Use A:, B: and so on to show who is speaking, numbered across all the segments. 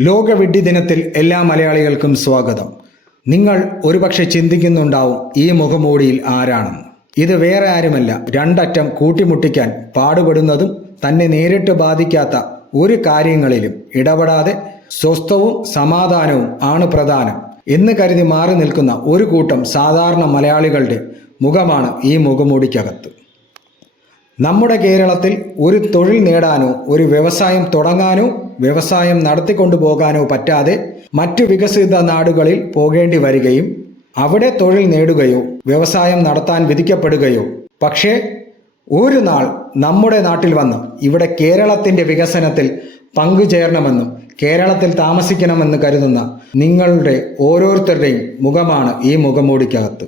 A: ലോകവിഡ്ഢി ദിനത്തിൽ എല്ലാ മലയാളികൾക്കും സ്വാഗതം. നിങ്ങൾ ഒരുപക്ഷെ ചിന്തിക്കുന്നുണ്ടാവും ഈ മുഖമൂടിയിൽ ആരാണെന്ന്. ഇത് വേറെ ആരുമല്ല രണ്ടറ്റം കൂട്ടിമുട്ടിക്കാൻ പാടുപെടുന്നതും തന്നെ നേരിട്ട് ബാധിക്കാത്ത ഒരു കാര്യങ്ങളിലും ഇടപെടാതെ സ്വസ്ഥവും സമാധാനവും ആണ് പ്രധാനം. എന്ന് കരുതി മാറി നിൽക്കുന്ന ഒരു കൂട്ടം സാധാരണ മലയാളികളുടെ മുഖമാണ് ഈ മുഖമൂടിക്കകത്ത്. നമ്മുടെ കേരളത്തിൽ ഒരു തൊഴിൽ നേടാനോ ഒരു വ്യവസായം തുടങ്ങാനോ വ്യവസായം നടത്തിക്കൊണ്ടു പോകാനോ പറ്റാതെ മറ്റു വികസിത നാടുകളിൽ പോകേണ്ടി വരികയും അവിടെ തൊഴിൽ നേടുകയോ വ്യവസായം നടത്താൻ വിധിക്കപ്പെടുകയോ. പക്ഷേ ഒരു നാൾ നമ്മുടെ നാട്ടിൽ വന്ന് ഇവിടെ കേരളത്തിന്റെ വികസനത്തിൽ പങ്കുചേരണമെന്നും കേരളത്തിൽ താമസിക്കണമെന്ന് കരുതുന്ന നിങ്ങളുടെ ഓരോരുത്തരുടെയും മുഖമാണ് ഈ മുഖമൂടിക്കകത്ത്.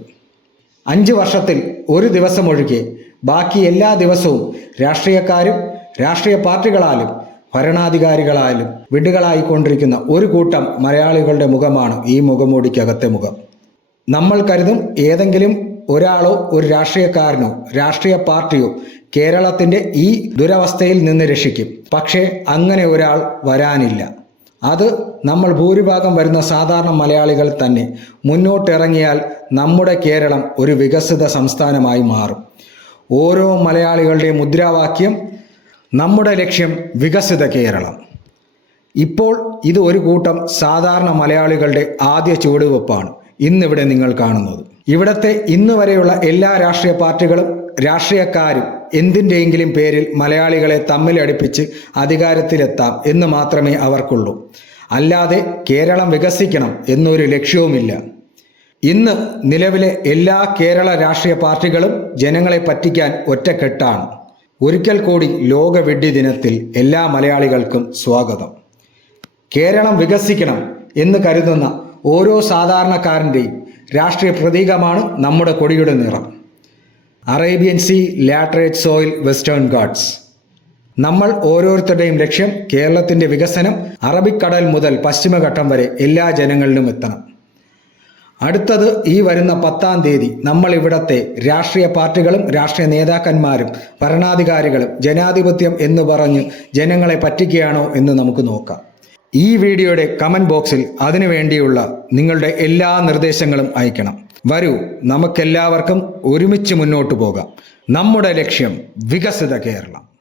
A: അഞ്ച് വർഷത്തിൽ ഒരു ദിവസം ഒഴികെ ബാക്കി എല്ലാ ദിവസവും രാഷ്ട്രീയക്കാരും രാഷ്ട്രീയ പാർട്ടികളാലും ഭരണാധികാരികളായാലും വിഡുകളായിക്കൊണ്ടിരിക്കുന്ന ഒരു കൂട്ടം മലയാളികളുടെ മുഖമാണ് ഈ മുഖമൂടിക്കകത്തെ മുഖം. നമ്മൾ കരുതും ഏതെങ്കിലും ഒരാളോ ഒരു രാഷ്ട്രീയക്കാരനോ രാഷ്ട്രീയ പാർട്ടിയോ കേരളത്തിന്റെ ഈ ദുരവസ്ഥയിൽ നിന്ന് രക്ഷിക്കും. പക്ഷേ അങ്ങനെ ഒരാൾ വരാനില്ല. അത് നമ്മൾ ഭൂരിഭാഗം വരുന്ന സാധാരണ മലയാളികൾ തന്നെ മുന്നോട്ടിറങ്ങിയാൽ നമ്മുടെ കേരളം ഒരു വികസിത സംസ്ഥാനമായി മാറും. ഓരോ മലയാളികളുടെയും മുദ്രാവാക്യം നമ്മുടെ ലക്ഷ്യം വികസിത കേരളം. ഇപ്പോൾ ഇത് ഒരു കൂട്ടം സാധാരണ മലയാളികളുടെ ആദ്യ ചുവടുവെപ്പാണ് ഇന്നിവിടെ നിങ്ങൾ കാണുന്നത്. ഇവിടത്തെ ഇന്ന് വരെയുള്ള എല്ലാ രാഷ്ട്രീയ പാർട്ടികളും രാഷ്ട്രീയക്കാരും എന്തിന്റെയെങ്കിലും പേരിൽ മലയാളികളെ തമ്മിലടിപ്പിച്ച് അധികാരത്തിലെത്താം എന്ന് മാത്രമേ അവർക്കുള്ളൂ. അല്ലാതെ കേരളം വികസിക്കണം എന്നൊരു ലക്ഷ്യവുമില്ല. ഇന്ന് നിലവിലെ എല്ലാ കേരള രാഷ്ട്രീയ പാർട്ടികളും ജനങ്ങളെ പറ്റിക്കാൻ ഒറ്റക്കെട്ടാണ്. ഒരിക്കൽ കൂടി ലോക ദിനത്തിൽ എല്ലാ മലയാളികൾക്കും സ്വാഗതം. കേരളം വികസിക്കണം എന്ന് കരുതുന്ന ഓരോ സാധാരണക്കാരന്റെയും രാഷ്ട്രീയ പ്രതീകമാണ് നമ്മുടെ കൊടിയുടെ നിറം. Arabian sea laterite soil western ghats നമ്മൾ ഓരോരുത്തരുടെയും ലക്ഷ്യം കേരളത്തിന്റെ വികസനം അറബിക്കടൽ മുതൽ പശ്ചിമഘട്ടം വരെ എല്ലാ ജനങ്ങളിലും എത്തണം. അടുത്തത് ഈ വരുന്ന പത്താം തീയതി നമ്മൾ ഇവിടത്തെ രാഷ്ട്രീയ പാർട്ടികളും രാഷ്ട്രീയ നേതാക്കന്മാരും ഭരണാധികാരികളും ജനാധിപത്യം എന്ന് പറഞ്ഞ് ജനങ്ങളെ പറ്റിക്കുകയാണോ എന്ന് നമുക്ക് നോക്കാം. ഈ വീഡിയോയുടെ കമന്റ് ബോക്സിൽ അതിനു വേണ്ടിയുള്ള നിങ്ങളുടെ എല്ലാ നിർദ്ദേശങ്ങളും അയക്കണം. വരൂ നമുക്കെല്ലാവർക്കും ഒരുമിച്ച് മുന്നോട്ട് പോകാം. നമ്മുടെ ലക്ഷ്യം വികസിത കേരളം.